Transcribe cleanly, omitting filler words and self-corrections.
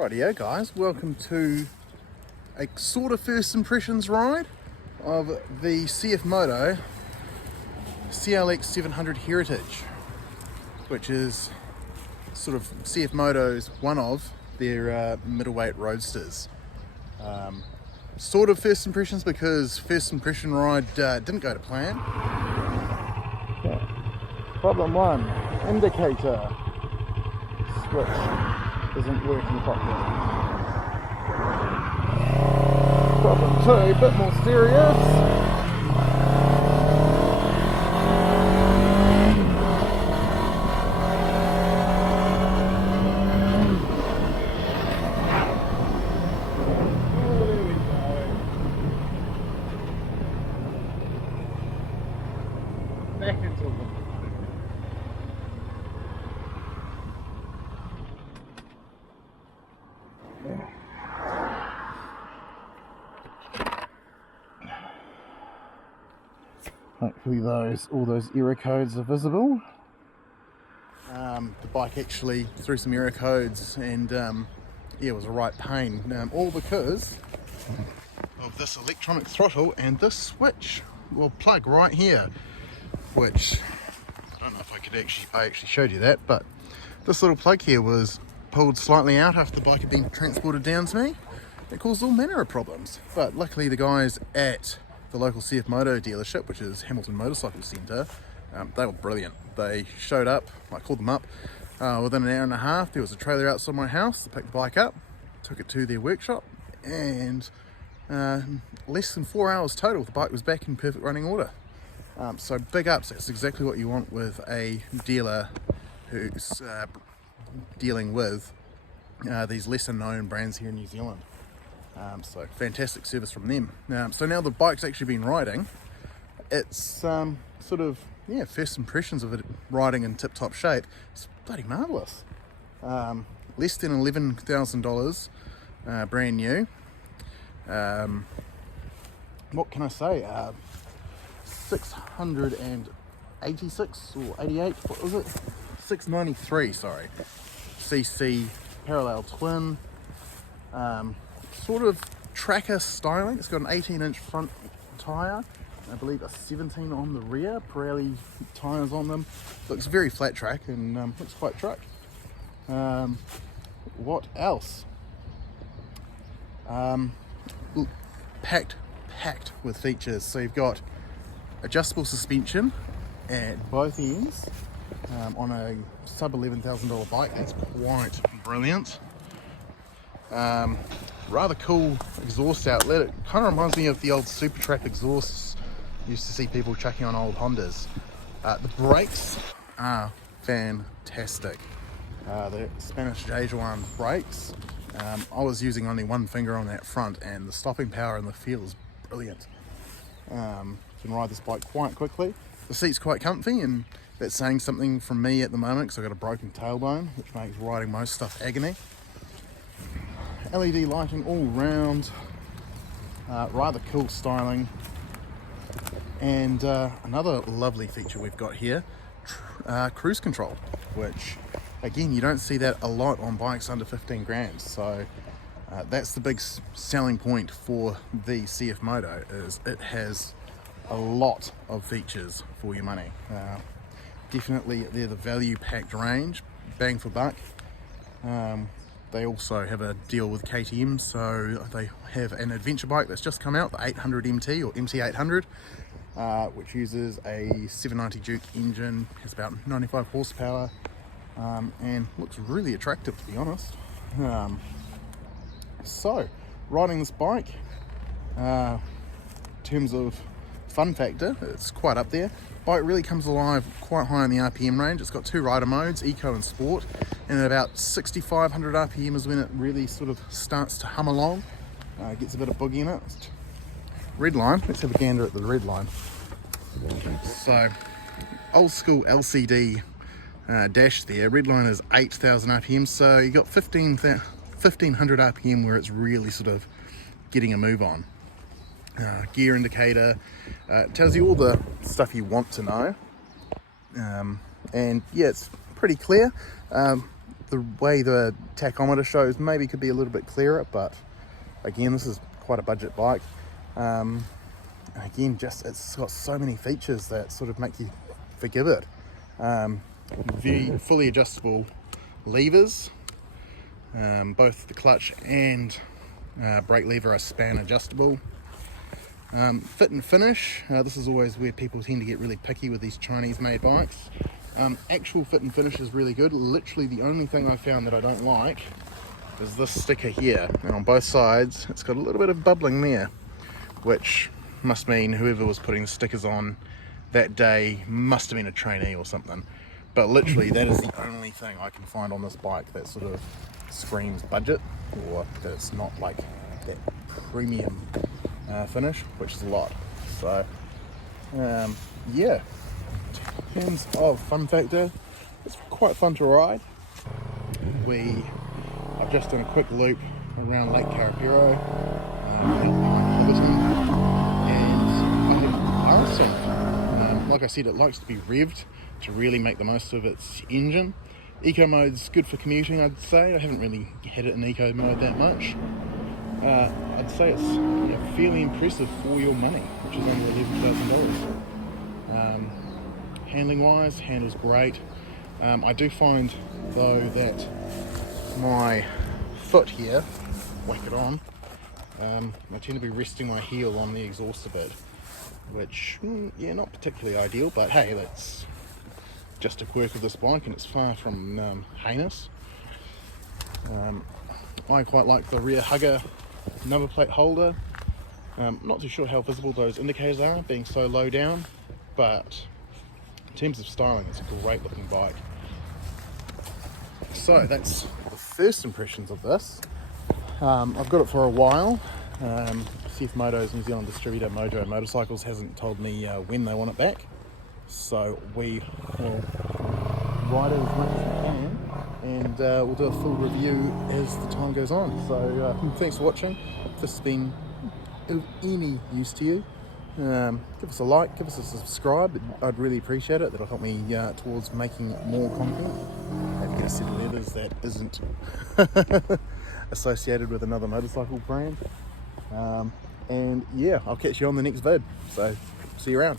Rightio guys, welcome to a sort of first impressions ride of the CFMOTO CLX 700 Heritage, which is sort of CFMOTO's one of their middleweight roadsters. Sort of first impressions because first impression ride didn't go to plan. Okay. Problem one, indicator switch isn't working properly. Problem two, a bit more serious. Back into them. Hopefully all those error codes are visible. The bike actually threw some error codes and yeah, it was a right pain. All because of this electronic throttle and this switch, well, plug right here, which I don't know if I actually showed you that, but this little plug here was pulled slightly out after the bike had been transported down to me. It caused all manner of problems, but luckily the guys at the local CFMOTO dealership, which is Hamilton Motorcycle Centre, they were brilliant. They showed up, I called them up, within an hour and a half. There was a trailer outside my house. They picked the bike up, took it to their workshop, and less than 4 hours total, the bike was back in perfect running order. So big ups, that's exactly what you want with a dealer who's dealing with these lesser known brands here in New Zealand. So fantastic service from them. So now the bike's actually been riding, it's sort of, yeah, first impressions of it riding in tip-top shape. It's bloody marvellous. Less than $11,000, brand new. What can I say? 686 or 88, what was it? 693, sorry. CC parallel twin. Sort of tracker styling. It's got an 18-inch front tyre, I believe a 17 on the rear, Pirelli tyres on them. Looks very flat track and looks quite truck. What else? Packed with features. So you've got adjustable suspension at both ends on a sub $11,000 bike. That's quite brilliant. Rather cool exhaust outlet. It kind of reminds me of the old Super Trap exhausts you used to see people chucking on old Hondas. The brakes are fantastic. The Spanish J1 brakes. I was using only one finger on that front, and the stopping power and the feel is brilliant. You can ride this bike quite quickly. The seat's quite comfy, and that's saying something from me at the moment because I've got a broken tailbone, which makes riding most stuff agony. LED lighting all round, rather cool styling, and another lovely feature we've got here, cruise control, which again you don't see that a lot on bikes under 15 grand. So that's the big selling point for the CFMOTO, is it has a lot of features for your money. Definitely they're the value packed range, bang for buck. They also have a deal with KTM, so they have an adventure bike that's just come out, the 800 MT or MT800, which uses a 790 Duke engine, has about 95 horsepower, and looks really attractive, to be honest. So, riding this bike, in terms of fun factor, it's quite up there. Bike really comes alive quite high in the RPM range. It's got two rider modes, Eco and Sport, and at about 6,500 RPM is when it really sort of starts to hum along. Gets a bit of boogie in it. Red line, let's have a gander at the red line. So, old school LCD dash there. Red line is 8,000 RPM, so you got 1,500 RPM where it's really sort of getting a move on. Gear indicator, tells you all the stuff you want to know, and yeah, it's pretty clear. the way the tachometer shows maybe could be a little bit clearer, but again, this is quite a budget bike. And again, just it's got so many features that sort of make you forgive it. Very fully adjustable levers, both the clutch and brake lever are span adjustable. Fit and finish, this is always where people tend to get really picky with these Chinese made bikes. Actual fit and finish is really good. Literally the only thing I found that I don't like is this sticker here, and on both sides it's got a little bit of bubbling there, which must mean whoever was putting the stickers on that day must have been a trainee or something. But literally that is the only thing I can find on this bike that sort of screams budget, or that it's not like that premium finish, which is a lot. So yeah, in terms of fun factor, it's quite fun to ride. I've just done a quick loop around Lake Carapiro, and I have RSync. Like I said, it likes to be revved to really make the most of its engine. Eco mode's good for commuting, I'd say. I haven't really had it in eco mode that much. I'd say it's fairly impressive for your money, which is under $11,000. Handling wise, handles great. I do find though that my foot here, whack it on, I tend to be resting my heel on the exhaust a bit, which, yeah, not particularly ideal, but hey, that's just a quirk of this bike and it's far from heinous. I quite like the rear hugger number plate holder. Not too sure how visible those indicators are, being so low down, but in terms of styling, it's a great looking bike. So that's the first impressions of this. I've got it for a while. CFMOTO's New Zealand distributor Mojo Motorcycles hasn't told me when they want it back, so we will ride it as much as we can, and we'll do a full review as the time goes on. So thanks for watching. If this has been of any use to you, give us a like, give us a subscribe. I'd really appreciate it. That'll help me towards making more content. Maybe get a set of leathers that isn't associated with another motorcycle brand. And yeah, I'll catch you on the next vid. So see you around.